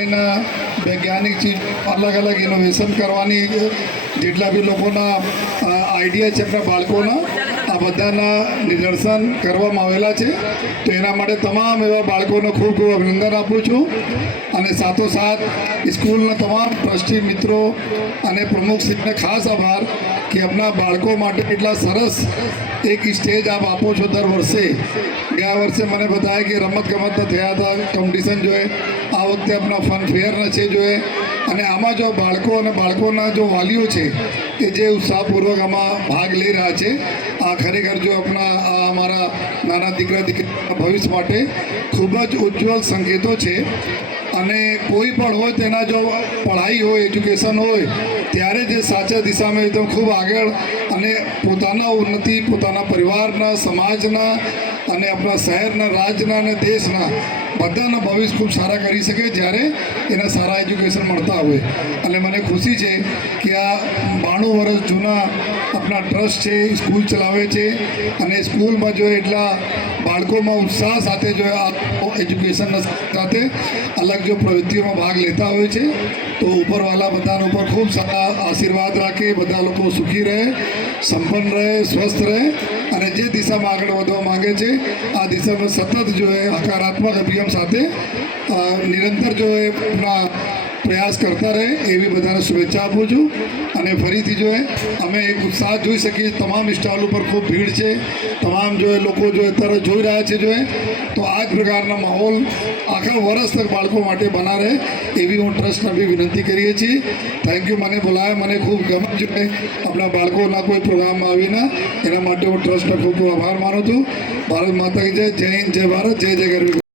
वैज्ञानिक चीज अलग अलग इनोवेशन करवानी જેટલા બી લોકોના આઈડિયા છે આપણા બાળકોના આ બધાના નિદર્શન કરવામાં આવેલા છે. તો એના માટે તમામ એવા બાળકોને ખૂબ ખૂબ અભિનંદન આપું છું. અને સાથોસાથ સ્કૂલના તમામ ટ્રસ્ટી મિત્રો અને પ્રમુખશ્રીને ખાસ આભાર કે આપણા બાળકો માટે એટલા સરસ એક સ્ટેજ આપ આપો છો દર વર્ષે. ગયા વર્ષે મને બતાવ્યા કે રમતગમતના થયા હતા કોમ્પિટિશન જોઈએ, આ વખતે આપણા ફન ફેરના છે જોઈએ. અને આમાં જો બાળકો અને બાળકોના જો વાલીઓ છે એ જે ઉત્સાહપૂર્વક આમાં ભાગ લઈ રહ્યા છે, આ ખરેખર જો આપણા અમારા નાના દીકરા દીકરીના ભવિષ્ય માટે ખૂબ જ ઉજ્જવળ સંકેતો છે. અને કોઈ પણ હોય તેના જો પઢાઈ હોય, એજ્યુકેશન હોય, ત્યારે જે સાચા દિશામાં એકદમ ખૂબ આગળ અને પોતાના ઉન્નતિ, પોતાના પરિવારના, સમાજના અને આપણા શહેરના, રાજ્યના અને દેશના બધાના ભવિષ્ય ખૂબ સારા કરી શકે જ્યારે એને સારા એજ્યુકેશન મળતા હોય. અને મને ખુશી છે કે આ 92 વર્ષ જૂના આપણા ટ્રસ્ટ છે, સ્કૂલ ચલાવે છે. અને સ્કૂલમાં જો એટલા બાળકોમાં ઉત્સાહ સાથે જો આ એજ્યુકેશનના સાથે અલગ જો પ્રવૃત્તિઓમાં ભાગ લેતા હોય છે, તો ઉપરવાલા બધાના ઉપર ખૂબ સારા આશીર્વાદ રાખે, બધા લોકો સુખી રહે, સંપન્ન રહે, સ્વસ્થ રહે અને જે દિશામાં આગળ વધવા માંગે છે આ દિશામાં સતત જો એ હકારાત્મક અભિગમ સાથે નિરંતર જો એ પ્રયાસ કરતા રહે એવી બધાને શુભેચ્છા આપું છું. અને ફરીથી જો અમે એક ઉત્સાહ જોઈ શકીએ, તમામ સ્ટોલ ઉપર ખૂબ ભીડ છે, તમામ જો લોકો જો અત્યારે જોઈ રહ્યા છે જો તો આ જ પ્રકારના માહોલ આખા વર્ષ તક બાળકો માટે બના રહે એવી હું ટ્રસ્ટને બી વિનંતી કરીએ છીએ. Thank you. મને બોલાવે, મને ખૂબ ગમે છે આપણા બાળકોના કોઈ પ્રોગ્રામમાં આવીને, એના માટે હું ટ્રસ્ટનો ખૂબ ખૂબ આભાર માનું છું. ભારત માતા કી જય. જય હિન્દ, જય ભારત, જય જય ગરવી.